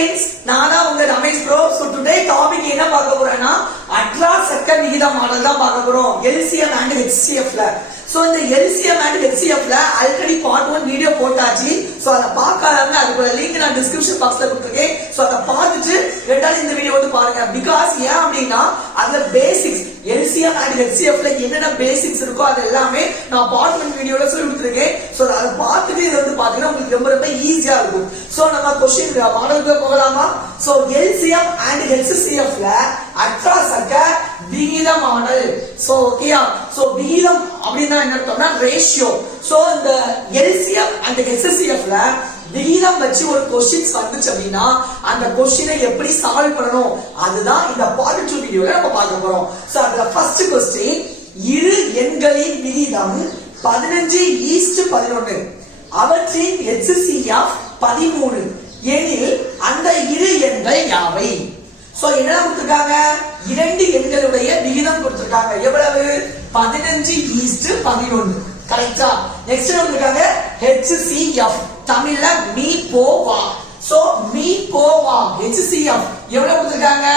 friends, நானா உங்க Ramesh bro. So today topic என்ன பார்க்க போறேன்னா அட்ரா செகண்ட் விகித மாடல் தான் பார்க்க போறோம் LCM and HCF ல. So இந்த LCM and HCF ல ஆல்ரெடி பார்ட் 1 வீடியோ போட்டாச்சு. So அத பார்க்காதவங்க அதுக்கு லிங்க் நான் டிஸ்கிரிப்ஷன் பாக்ஸ்ல கொடுத்திருக்கேன். So அத பார்த்துட்டு ரெண்டாவது இந்த வீடியோ வந்து பாருங்க. பிகாஸ் ஏன் அப்படினா அதுல பேசிக்ஸ் LCM and HCF ல என்னென்ன பேசிக்ஸ் இருக்கோ அது எல்லாமே நான் பார்ட் 1 வீடியோல சொல்லி கொடுத்திருக்கேன். So அத பார்த்துட்டு இது வந்து பாத்தீங்கன்னா உங்களுக்கு ரொம்ப ஈஸியா இருக்கும். So நம்ம क्वेश्चन மாடலுக்கு போகலாமா? So LCM and HCF ல அட்ரா செகண்ட் விகித மாடல். So ஓகேயா? So விகிதம் அப்படினா என்ன அர்த்தம்னா ரேஷியோ. So இந்த LCM and HCF ல விகிதம் வச்சு ஒரு क्वेश्चंस வந்துச்சு அப்படினா அந்த क्वेश्चனை எப்படி சால்வ் பண்ணனும் அதுதான் இந்த பார்ட் 2 வீடியோல நம்ம பார்க்க போறோம். சோ அதுல ஃபர்ஸ்ட் क्वेश्चन இரு எண்களின் விகிதம் 15:11 அவற்றின் HCF 13 எனில் அந்த இரு எண்கள் யாவை? சோ என்ன கொடுத்திருக்காங்க? இரண்டு எண்களுடைய விகிதம் கொடுத்திருக்காங்க. எவ்வளவு? 15:11. கரெக்ட்டா? நெக்ஸ்ட் கொடுத்திருக்காங்க HCF தமிழ்ல மீ போ வா. சோ மீ போ வா HCF எவ்வளவு கொடுத்திருக்காங்க?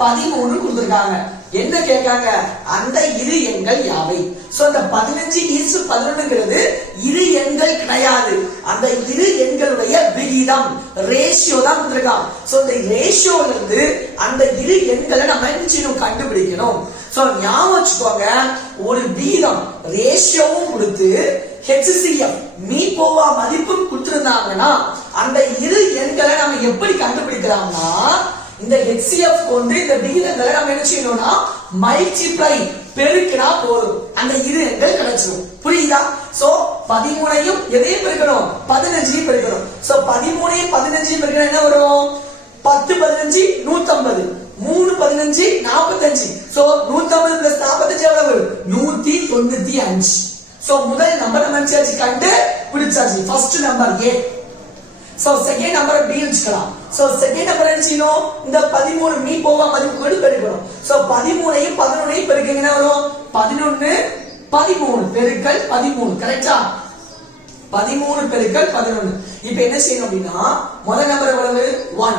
13 கொடுத்திருக்காங்க. என்ன கேட்காங்க? அந்த இரு எண்கள் யாவை? சோ அந்த 15:11ங்கிறது இரு எண்கள் கிடையாது. அந்த இரு எண்களுடைய விகிதம் ரேஷியோ தான் கொடுத்திருக்காங்க. சோ இந்த ரேஷியோல இருந்து அந்த இரு எண்களை நம்ம என்ன கண்டுபிடிக்கணும். சோ ஞாபகம் வச்சுக்கோங்க, ஒரு விகிதம் ரேஷியோவும் கொடுத்து HCF மீ போவா மதிப்பும் கொடுத்திருந்தாங்கன்னா அந்த இரு எண்களை நம்ம எப்படி கண்டுபிடிக்கலாம்னா இந்த HCF கொண்டு இந்த விகிதங்களை நம்ம என்ன செய்யணும்னா மல்டிப்ளை பெருக்கினா போதும், அந்த இரு எண்கள் கிடைச்சிடும். புரியுதா? சோ 13ஐயும் எதையும் பெருக்கணும்? 15ஐயும் பெருக்கணும். சோ 13ஐயும் 15ஐயும் பெருக்கினா என்ன வரும்? 10 15 150, 3 15 45. சோ 150 பிளஸ் 45 எவ்வளவு? 195. சோ முதல் நம்பர் நம்ம கண்டு பிடிச்சாச்சு. First number A. So second number B வச்சுக்கலாம். சோ செகண்ட் நம்பர் என்ன செய்யணும்? இந்த 13 மீ போவா மதிப்பு கொண்டு பெருக்கணும். சோ 13ஐயும் 11ஐயும் பெருக்கினா வரும் 11 13 பெருக்கல் 13. கரெக்ட்டா? 13 பெருக்கல் 11. இப்போ என்ன செய்யணும் அப்படினா முதல் நம்பர் எவ்வளவு? 1.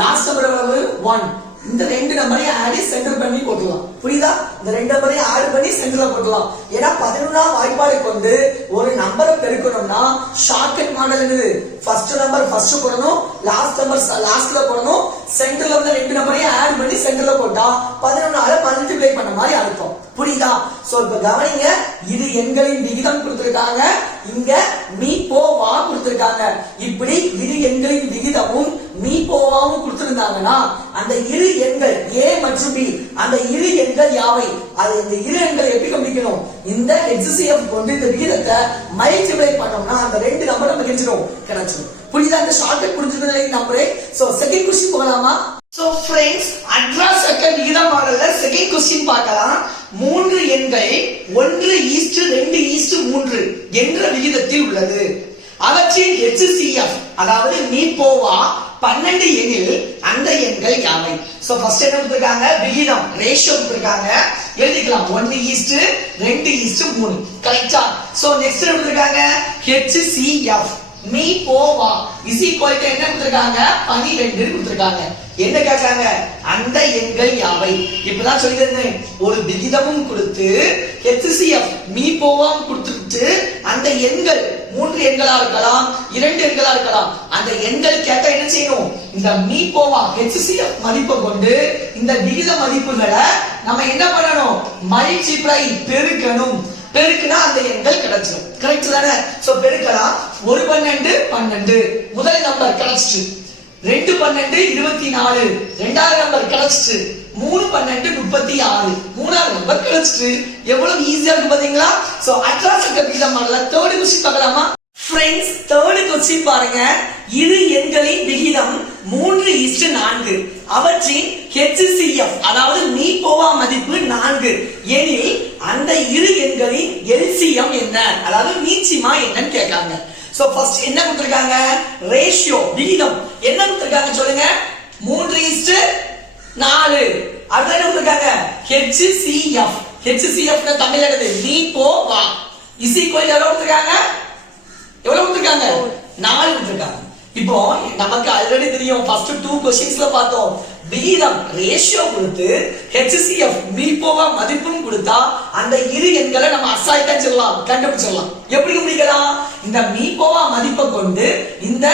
லாஸ்ட் நம்பர் எவ்வளவு? 1. இந்த ரெண்டு நம்பரையும் ஆட் சென்டர் பண்ணி போடலாம். புரியுதா? இந்த ரெண்டு நம்பரையும் ஆட் பண்ணி சென்டர்ல போடலாம். ஏன்னா 11ஆம் வாய்ப்பாடை கொண்டு ஒரு நம்பரை பெருக்கணும்னா ஷார்ட்கட் மாடல் என்னது? ஃபர்ஸ்ட் நம்பர் ஃபர்ஸ்ட் போடணும், லாஸ்ட் நம்பர் லாஸ்ட்ல போடணும், சென்டர்ல வந்து ரெண்டு நம்பரையும் ஆட் பண்ணி சென்டர்ல போட்டா 11ஆல மல்டிப்ளை பண்ண மாதிரி அர்த்தம். புரியுதா? சோ இப்ப கவனிங்க, இது எண்களின் விகிதம் கொடுத்திருக்காங்க, இங்க மீ போ வா கொடுத்திருக்காங்க. இப்படி இரு எண்களின் விகிதமும் மீ போவாவும் கொடுத்திருந்தாங்கன்னா அந்த இரு எண்கள் A மற்றும் B அந்த இரு எண்கள் யாவை? அது இந்த இரு எண்களை எப்படி கண்டுபிடிக்கணும்? இந்த HCF கொண்டு இந்த விகிதத்தை மல்டிப்ளை பண்ணோம்னா அந்த ரெண்டு நம்பர் நமக்கு கிடைச்சிடும். புரியுதா? இந்த ஷார்ட்கட் புரிஞ்சுக்கணும் நம்பரே. சோ செகண்ட் क्वेश्चन போகலாமா? சோ फ्रेंड्स, அட்ரா செகண்ட் விகித மாடல்ல செகண்ட் क्वेश्चन பார்க்கலாம். மூன்று எண்கள் 1:2:3 என்ற விகிதத்தில் உள்ளது. அவற்றின் HCF அதாவது மீ போவா 12 எனில் அந்த எண்கள் யாவை? சோ ஃபர்ஸ்ட் என்ன கொடுத்திருக்காங்க? விகிதம் ரேஷியோ கொடுத்திருக்காங்க. எழுதிக்கலாம் 1:2:3. கரெக்ட்டா? சோ நெக்ஸ்ட் என்ன கொடுத்திருக்காங்க? HCF மீ போவா இஸ் ஈக்குவல் டு என்ன கொடுத்திருக்காங்க? 12 கொடுத்திருக்காங்க. என்ன கேட்காங்க? அந்த எண்கள் யாவை? இப்பதான் சொல்லியிருந்தேன், ஒரு விகிதமும் கொடுத்து HCF மீ போவாம் கொடுத்துட்டு அந்த எண்கள் மூன்று எண்களா இருக்கலாம், இரண்டு எண்களா இருக்கலாம், அந்த எண்கள் கேட்டா என்ன செய்யணும்? இந்த மீ போவா HCF மதிப்பை கொண்டு இந்த விகித மதிப்புகளை நம்ம என்ன பண்ணணும்? மல்டிப்ளை பெருக்கணும். பெருக்குனா அந்த எண்கள் கிடைச்சிடும். கரெக்ட் தானே? சோ பெருக்கலாம். 1 12 12 முதல் நம்பர் கிடைச்சிட்டு, 2 12 24 இரண்டாவது நம்பர் கிடைச்சிட்டு, 3 12 36 மூணாவது நம்பர் கிடைச்சிட்டு. எவ்வளவு ஈஸியா இருக்கு பாத்தீங்களா? சோ அட்ரா செகண்ட் விகித மாடல்ல தேர்ட் क्वेश्चन பார்க்கலாமா? फ्रेंड्स, தேர்ட் क्वेश्चन பாருங்க. இரு எண்களின் விகிதம் 3:4 அவற்றின் HCF அதாவது மீ போவா மதிப்பு 4 எனில் அந்த இரு எண்களின் LCM என்ன? அதாவது மீச்சிமா என்னன்னு கேட்காங்க. சோ ஃபர்ஸ்ட் என்ன கொடுத்திருக்காங்க? ரேஷியோ விகிதம் என்ன கொடுத்திருக்காங்க சொல்லுங்க? 3:4. அடுத்து என்ன கொடுத்திருக்காங்க? HCF. HCF க்கு தமிழ்ல என்னது? மீ போவா இஸ் ஈக்குவல் எவ்வளவு கொடுத்திருக்காங்க? எவ்வளவு கொடுத்திருக்காங்க? 4 கொடுத்திருக்காங்க. இப்போ நமக்கு ஆல்ரெடி தெரியும் ஃபர்ஸ்ட் 2 क्वेश्चंसல பார்த்தோம் விகிதம் ரேஷியோ கொடுத்து HCF மீபோவா மதிப்பும் கொடுத்தா அந்த இரு எண்களை நம்ம அசால்ட்டா சொல்லலாம் கண்டுபிடிச்சிடலாம். எப்படி கண்டுபிடிக்கலாம்? இந்த மீபோவா மதிப்பை கொண்டு இந்த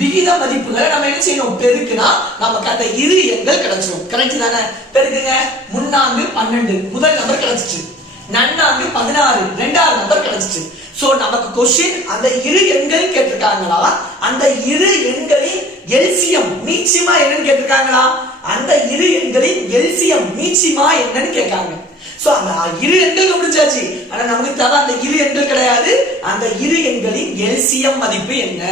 விகித மதிப்புகளை நம்ம என்ன செய்யணும் பெருக்குனா நமக்கு அந்த இரு எண்கள் கிடைச்சிடும். கரெக்ட் தானே? பெருக்குங்க. முன்னாங்கு 12 முதல் நம்பர் கிடைச்சிச்சு, நன்னாங்கு 16 இரண்டாவது நம்பர் கிடைச்சிச்சு. சோ நமக்கு क्वेश्चन அந்த இரு எண்கள் கேட்டிருக்காங்களா, அந்த இரு எண்களின் எல்சிஎம் மீச்சிமா என்னன்னு கேட்டிருக்காங்களா, அந்த இரு எண்களின் எல்சிஎம் மீச்சிமா என்னன்னு கேட்காங்க. சோ அந்த இரு எண்கள் கண்டுபிடிச்சாச்சு, ஆனா நமக்கு தேவை அந்த இரு எண்கள் கிடையாது, அந்த இரு எண்களின் எல்சிஎம் மதிப்பு என்ன.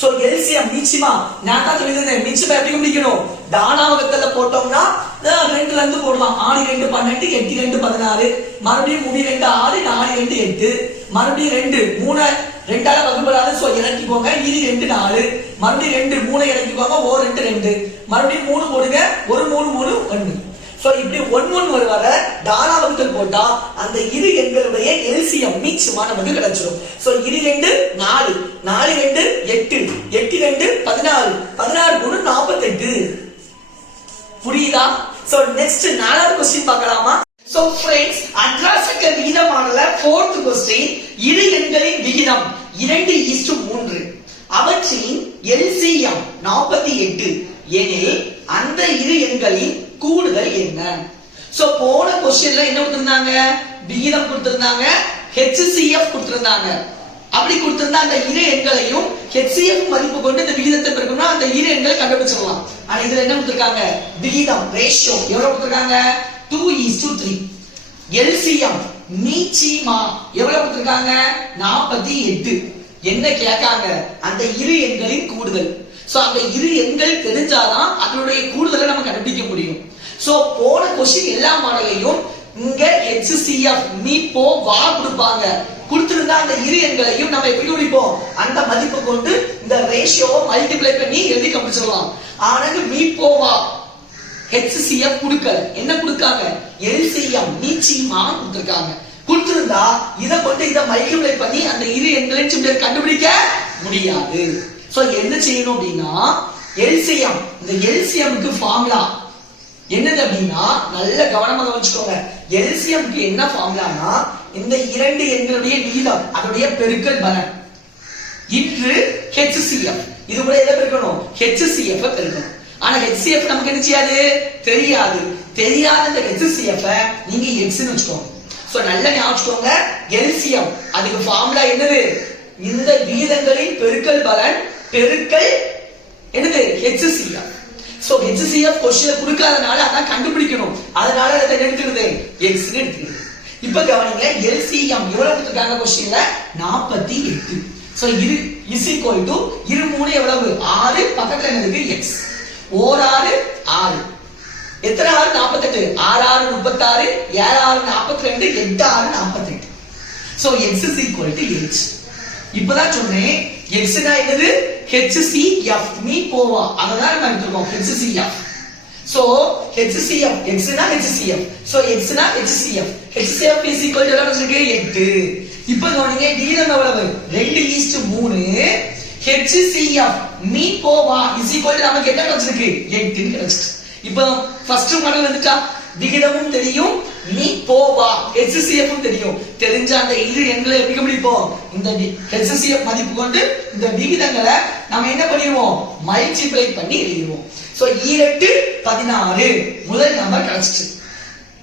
சோ எல்சிஎம் மீச்சிமா நான் தான் சொல்லியிருந்தேன், மீச்சிமா எப்படி கண்டுபிடிக்கணும்? தானாவகத்துல போட்டோம்னா 2ல இருந்து போடலாம். 6 2 12 8 2 16 மறுபடியும் 3 2 6 4 2 8 மறுபடியும் 2 3 2ஆல வகுப்படாது. சோ இறக்கிக்கோங்க. இது 2 4 மறுபடியும் 2 3 இறக்கிக்கோங்க. ஓ 2 2 மறுபடியும் 3 போடுங்க. 1 3 3 1. சோ இப்படி 1 1 ஒரு வர தானாவகத்தில் போட்டா அந்த இரு எண்களுடைய எல்சிஎம் மீச்சிமா நமக்கு கிடைச்சிடும். சோ இரு 2 4 4 2 8 8 2 16 16 3 48. புரியுதா? சோ நெக்ஸ்ட் 4வது क्वेश्चन பார்க்கலாமா? சோ फ्रेंड्स அட்ராசக்க விகிதமானல 4th क्वेश्चन இரு எண்களின் விகிதம் 2:3 அவற்றின் எல்சிஎம் 48 எனில் அந்த இரு எண்களின் கூடுதல் என்ன? சோ போன क्वेश्चनல என்ன கொடுத்திருந்தாங்க? விகிதம் கொடுத்திருந்தாங்க, HCF கொடுத்திருந்தாங்க. அப்படி கொடுத்திருந்தா அந்த இரு எண்களையும் HCF மதிப்பு கொண்டு இந்த விகிதத்தை பெருக்கணும்னா அந்த இரு எண்களை கண்டுபிடிச்சிடலாம். ஆனா இதுல என்ன கொடுத்திருக்காங்க? விகிதம் ரேஷியோ எவ்வளவு கொடுத்திருக்காங்க? 2:3. எல்சிஎம் மீச்சிமா எவ்வளவு கொடுத்திருக்காங்க? 48. என்ன கேட்காங்க? அந்த இரு எண்களின் கூடுதல். சோ அந்த இரு எண்கள் தெரிஞ்சாதான் அதனுடைய கூடுதலை நம்ம கண்டுபிடிக்க முடியும். சோ போன क्वेश्चन எல்லா மாடலையும் இங்க HCF மீபோ வா கொடுப்பாங்க. கொடுத்திருந்தா அந்த இரு எண்களையும் நம்ம எப்படி கண்டுபிடிப்போம்? அந்த மதிப்பு கொண்டு இந்த ரேஷியோவை மல்டிப்ளை பண்ணி எழுதி கண்டுபிடிச்சிடலாம். ஆனா மீபோ வா HCF கொடுக்கல. என்ன கொடுக்காங்க? LCM மீச்சிமா கொடுத்திருக்காங்க. கொடுத்திருந்தா இத கொண்டு இத மல்டிப்ளை பண்ணி அந்த இரு எண்களை கண்டுபிடிக்க முடியாது. சோ என்ன செய்யணும் அப்படின்னா LCM, இந்த LCMக்கு ஃபார்முலா என்னது அப்படின்னா நல்ல கவனமாக வச்சுக்கோங்க. LCMக்கு என்ன ஃபார்முலானா இந்த இரண்டு எண்களுடைய விகிதம் அதோடைய பெருக்கல் பலன் இன்று HCF. இது கூட எதை பெருக்கணும்? HCF பெருக்கணும். ஆனா HCF நமக்கு என்ன செய்யாது? தெரியாது. தெரியாத இந்த HCF நீங்க x ன்னு வச்சுக்கோங்க. சோ நல்ல ஞாபகம் வச்சுக்கோங்க. LCM அதுக்கு ஃபார்முலா என்னது? இந்த விகிதங்களின் பெருக்கல் பலன் பெருக்கல் என்னது? HCF. சோ HCF क्वेश्चन கொடுக்காதனால அத கண்டுபிடிக்கணும். அதனால அதை எடுத்துடுது x ன்னு எடுத்துடுது. இப்போ கவனிங்க, LCM எவ்வளவு கொடுத்திருக்காங்க क्वेश्चनல? 48. சோ இது இஸ் ஈக்குவல் டு இரு 3 எவ்வளவு? 6 பக்கத்துல என்ன இருக்கு? x. ஓர் 6 6. எத்தனை 6? 48. 6 6 36, 7 6 42, 8 6 48. So x is equal to 8. இப்பதான் சொன்னேன் x னா என்னது? HCF மீபோவா அததான் நம்ம எடுத்துறோம் HCF. சோ HCF x னா HCF. சோ x னா HCF. HCF is equal to எவ்வளவு இருக்கு? 8. இப்போ கவனிங்க, விகிதம் எவ்வளவு? 2:3. HCF மீபோவா is equal to நமக்கு என்ன கிடைச்சிருக்கு? 8 ன்னு கிடைச்சிருக்கு. இப்போ ஃபர்ஸ்ட் மாடல் வந்துட்டா விகிதமும் தெரியும், மீபோவா HCF தெரியும். தெரிஞ்ச அந்த இரு எண்களை எப்படி கண்டுபிடிப்போம்? இந்த HCF மதிப்பு கொண்டு இந்த விகிதங்களை நாம என்ன பண்ணிடுவோம்? மல்டிப்ளை பண்ணி எழுதுவோம். சோ 8 16 முதல் நம்பர் கிடைச்சிட்டு,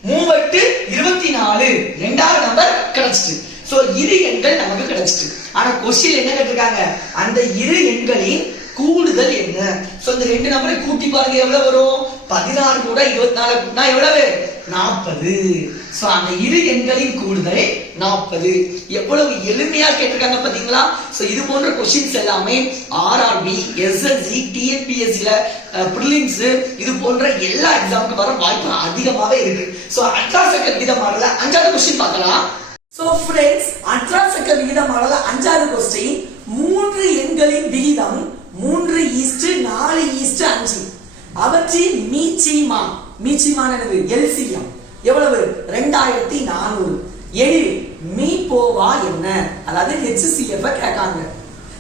3 24 இரண்டாவது நம்பர் கிடைச்சிட்டு. சோ இரு எண்கள் நமக்கு கிடைச்சிட்டு. ஆனா क्वेश्चन என்ன கேட்டிருக்காங்க? அந்த இரு எண்களின் கூடுதல் என்ன? சோ இந்த ரெண்டு நம்பரை கூட்டி பாருங்க எவ்வளவு வரும்? 16 கூட 24 கூட்டினா எவ்வளவு? 40. சோ அந்த இரு எண்களின் கூடுதல் 40. எவ்வளவு எளிமையா கேட்டிருக்காங்க பாத்தீங்களா? சோ இது போன்ற क्वेश्चंस எல்லாமே RRB, SSC, TNPSC ல prelims இது போன்ற எல்லா எக்ஸாமுக்கு வர வாய்ப்பு அதிகமாவே இருக்கு. சோ அட்ராசக்க விகித மாடல்ல 5வது क्वेश्चन பார்க்கலாம். சோ फ्रेंड्स அட்ராசக்க விகித மாடல்ல 5வது क्वेश्चन மூன்று எண்களின் விகிதம் 3:4:5 அவற்றின் மீச்சிமா மீச்சிமானது LCM எவ்வளவு? 2400 எனில் மீபோவா என்ன? அதாவது HCF கேட்காங்க.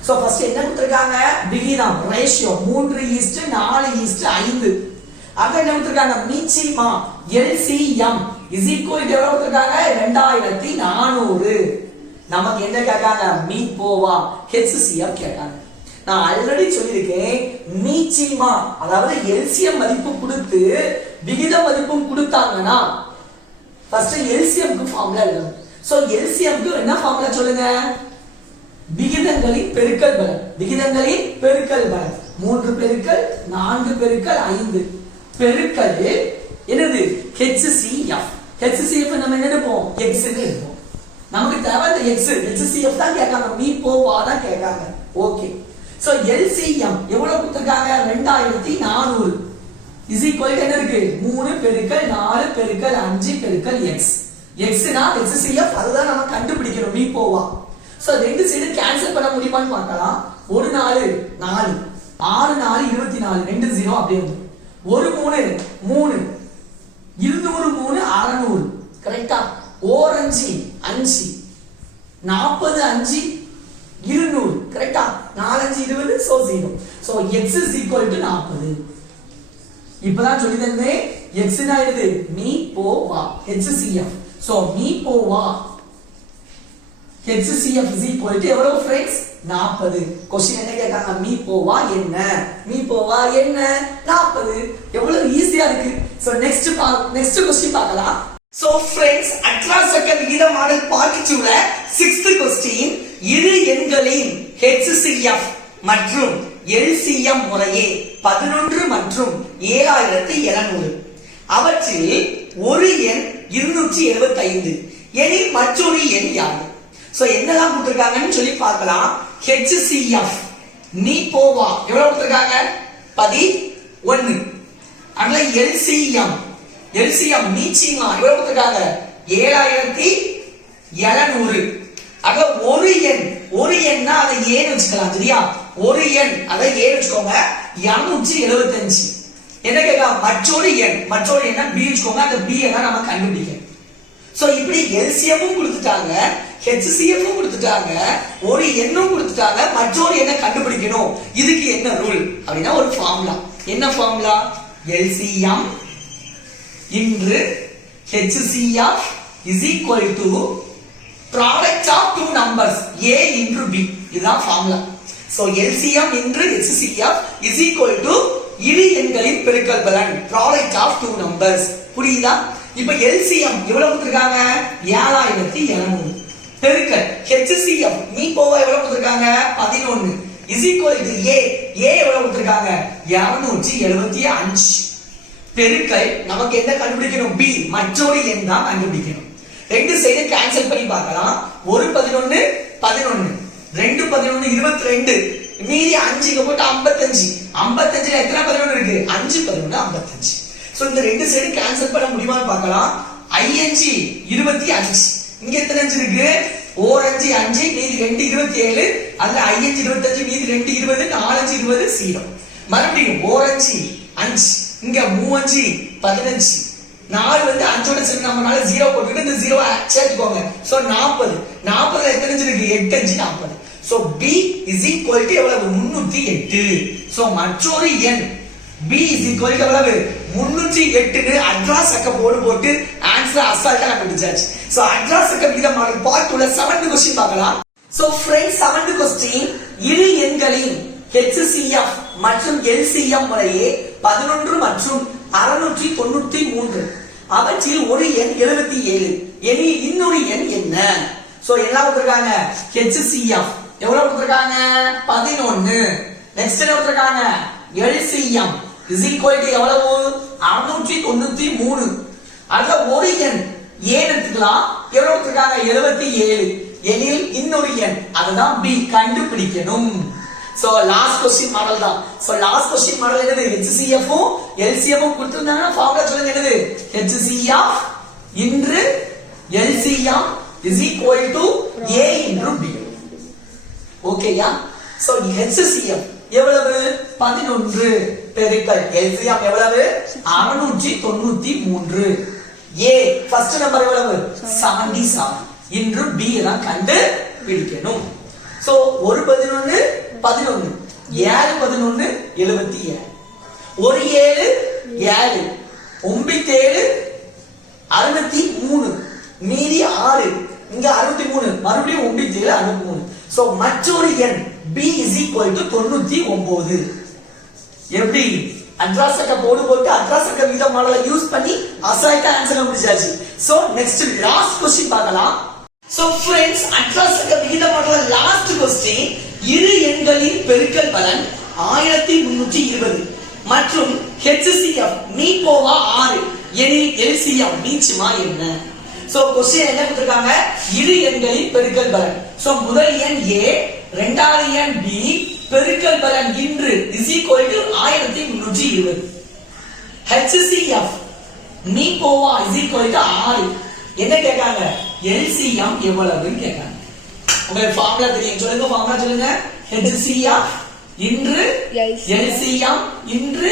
சோ ஃபர்ஸ்ட் என்ன கொடுத்திருக்காங்க விகிதம் ரேஷியோ 3:4:5 அங்க என்ன கொடுத்திருக்காங்க மீச்சிமா LCM is equal to எவ்வளவு கொடுத்திருக்காங்க 2400 நமக்கு என்ன கேட்காங்க மீ போவா HCF கேட்காங்க நான் ஆல்ரெடி சொல்லியிருக்கேன் மீச்சிமா அதாவது LCM மதிப்பு கொடுத்து விகித மதிப்பும் கொடுத்தாங்கன்னா ஃபர்ஸ்ட் LCM க்கு ஃபார்முலா எழுதணும் சோ LCM க்கு என்ன ஃபார்முலா சொல்லுங்க விகிதங்களின் பெருக்கல் பலன் 3 பெருக்கல் 4 பெருக்கல் 5 பெருக்கல் என்னது HCF நம்ம என்ன எடுப்போம் x ன்னு எடுப்போம் நமக்கு தேவை இந்த x HCF தான் கேட்காங்க மீ போவா தான் கேட்காங்க ஓகே சோ LCM எவ்வளவு கொடுத்திருக்காங்க 2400 is equal to என்ன இருக்கு 3 பெருக்கல் 4 பெருக்கல் 5 பெருக்கல் x னா HCF அதுதான் நம்ம கண்டுபிடிக்கணும் மீ போவா சோ ரெண்டு சைடு கேன்சல் பண்ண முடியுமான்னு பார்க்கலாம் 1 4 4 6 4 24 ரெண்டு 0 அப்படியே வரும் ஒரு 3 3 200 3 600 கரெக்ட்டா ஓர் 5 5 40 5 200 கரெக்ட்டா 4 5 20 so 0 so x is equal to 40 இப்பதான் சொல்லி தந்தே x னா என்னது மீ போவா HCF சோ மீ போவா HCF is equal to எவ்வளவு फ्रेंड्स 40 क्वेश्चन என்ன கேட்டாங்க மீ போவா என்ன 40 எவ்வளவு ஈஸியா இருக்கு சோ நெக்ஸ்ட் क्वेश्चन பார்க்கலாம் சோ फ्रेंड्स அட்ராசக்க விகித மாடல் பார்ட் 2 ல 6th क्वेश्चन இரு எண்களின் HCF மற்றும் LCM முறையே 11 மற்றும் 7700 அவற்றில் ஒரு எண் 275 எனில் மற்றொரு எண் யாது சோ என்னலாம் கொடுத்திருக்காங்கன்னு சொல்லி பார்க்கலாம் HCF நீ போவா எவ்வளவு கொடுத்திருக்காங்க 11 அங்க LCM மீச்சிமா எவ்வளவு கொடுத்திருக்காங்க 7700 அங்க ஒரு எண்ணா அதை ஏன்னு வச்சுக்கலாம் சரியா ஒரு எண் அதை ஏன்னு வச்சுக்கோங்க 275 என்ன கேட்கா மற்றொரு எண்ணா B வச்சுக்கோங்க அந்த B எண்ணா நம்ம கண்டுபிடிக்கணும் சோ இப்படி LCM கொடுத்துட்டாங்க HCF கொடுத்துட்டாங்க ஒரு எண்ணும் கொடுத்துட்டாங்க மற்றொரு எண்ணை கண்டுபிடிக்கணும் இதுக்கு என்ன ரூல் அப்படினா ஒரு ஃபார்முலா என்ன formula LCM into HCF is equal to product of two numbers A into B இதுதான் formula so LCM into HCF is equal to இரு எண்களின் பெருக்கல் பலன் product of two numbers புரியுதா இப்போ LCM எவ்வளவு கொடுத்திருக்காங்க 7700 பெருக்கல் HCF மீ போவா எவ்வளவு கொடுத்திருக்காங்க 11 is equal to A எவ்வளவு கொடுத்திருக்காங்க 275 பெருக்கல் நமக்கு என்ன கண்டுபிடிக்கணும் B மற்றொரு எண் தான் கண்டுபிடிக்கணும் ரெண்டு சைடு கேன்சல் பண்ணி பார்க்கலாம் ஒரு 11 2 11 22 மீதி 5 க்கு போட்டு 55 55ல எத்தனை 11 இருக்கு 5 11 55 சோ இந்த ரெண்டு சைடு கேன்சல் பண்ண முடியுமான்னு பார்க்கலாம் 5 25 இங்க எத்தனை 5 இருக்கு ஓர் 5 5 மீதி 2 27 அதுல 5 25 மீதி 2 20 4 20 0 மறுபடியும் ஓர் 5 5 இங்க 3 15 4 வந்து 5 ஓட சேர்த்து நம்மனால 0 போட்டுட்டு இந்த 0 சேர்த்துக்கோங்க சோ 40 40ல எத்தனை இருக்கு 8 5 40 so B is equal to எவ்வளவு 308 சோ மற்றொரு எண் B is equal to எவ்வளவு 308 னு அட்ராசக்க போட்டு ஆன்சர் அசால்ட்டா கண்டுபிடிச்சாச்சு சோ அட்ராசக்க விகித மாடல் பார்ட் 2 ல 7th क्वेश्चन பார்க்கலாம் சோ फ्रेंड्स 7th क्वेश्चन இரு எண்களின் HCF மற்றும் LCM முறையே 11 மற்றும் 693 அவற்றில் ஒரு எண் 77 எனில் இன்னொரு எண் என்ன சோ என்ன கொடுத்திருக்காங்க HCF எவ்வளவு கொடுத்திருக்காங்க 11 நெக்ஸ்ட் என்ன கொடுத்திருக்காங்க LCM is equal to எவ்வளவு 693 அதுல ஒரு எண் ஏன் எடுத்துக்கலாம் எவ்வளவு கொடுத்திருக்காங்க 77 எனில் இன்னொரு எண் அதுதான் B கண்டுபிடிக்கணும் சோ லாஸ்ட் क्वेश्चन மாடல் தான் சோ லாஸ்ட் क्वेश्चन மாடல் என்னது HCF உம் LCM உம் கொடுத்திருந்தாங்க ஃபார்முலா சொல்லுங்க என்னது HCF into LCM is equal to A into B ஓகேயா சோ HCF எவ்வளவு 11 பெருக்கல் LCM எவ்வளவு 693 A ஃபர்ஸ்ட் நம்பர் எவ்வளவு 77 into B எல்லாம் கண்டு பிடிக்கணும் சோ 1 11 11 7 11 77 ஒரு 7 7 97 63 மீதி 6 இங்க 63 மறுபடியும் 97 63 சோ மற்றொரு எண் b is equal to 99 எப்படி அட்ராசக்க போட்டு அட்ராசக்க விகித மாடலை யூஸ் பண்ணி அசால்ட்டா ஆன்சர் கண்டுபிடிச்சாச்சு சோ நெக்ஸ்ட் லாஸ்ட் क्वेश्चन பார்க்கலாம் சோ फ्रेंड्स அட்ராசக்க விகித மாடல லாஸ்ட் क्वेश्चन இரு எண்களின் பெருக்கல் பலன் 1320 மற்றும் HCF மீபோவா 6 எனில் LCM மீச்சுமா என்ன சோ क्वेश्चन என்ன கொடுத்திருக்காங்க இரு எண்களின் பெருக்கல் பலன் சோ முதல் எண் A இரண்டாவது எண் B பெருக்கல் பலன் இன்று is equal to 1320 HCF மீபோவா is equal to 6 என்ன கேட்காங்க LCM எவ்வளவுன்னு கேட்காங்க உங்களுக்கு ஃபார்முலா தெரியும் சொல்லுங்க ஃபார்முலா சொல்லுங்க HCF இன்று LCM இன்று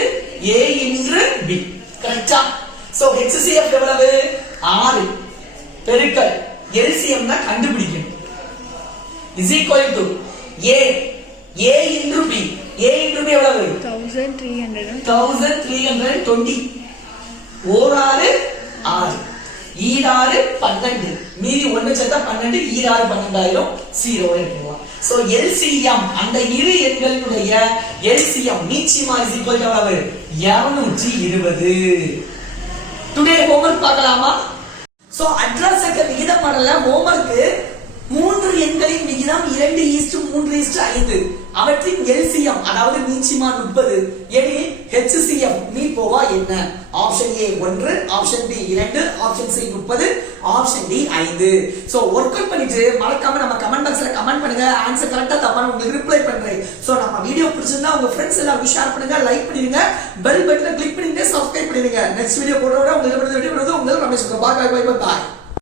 A இன்று B கரெக்ட்டா சோ HCF எவ்வளவு 6 பெருக்கல் LCM தான் கண்டுபிடிக்கணும் is equal to A into B into B எவ்வளவு 1320 ஓராறு 6 ஈராறு 12 மீதி 1 சேர்த்தா 12 ஈராறு 12000 0 எடுத்துக்கலாம் சோ LCM அந்த இரு எண்களினுடைய LCM மீச்சிமா is equal to எவ்வளவு 220 டுடே ஹோம்வொர்க் பார்க்கலாமா சோ அட்ராசக்க விகித மாடல்ல ஹோம்வொர்க் 3 எண்களின் விகிதம் 2:3:5 அவற்றின் LCM அதாவது மீச்சிமா 30 எனில் HCF மீபோவா என்ன option A 1 option B 2 option C 30 option D 5 so work out பண்ணிட்டு மறக்காம நம்ம கமெண்ட் பாக்ஸ்ல கமெண்ட் பண்ணுங்க ஆன்சர் கரெக்ட்டா தப்பான்னு உங்களுக்கு ரிப்ளை பண்றேன் சோ நம்ம வீடியோ பிடிச்சிருந்தா உங்க फ्रेंड्स எல்லாரும் ஷேர் பண்ணுங்க லைக் பண்ணிடுங்க பெல் பட்டனை கிளிக் பண்ணிட்டு சப்ஸ்கிரைப் பண்ணிடுங்க நெக்ஸ்ட் வீடியோ போடுறத உங்களுக்கு ரமேஷ் பாய் பாய் பாய்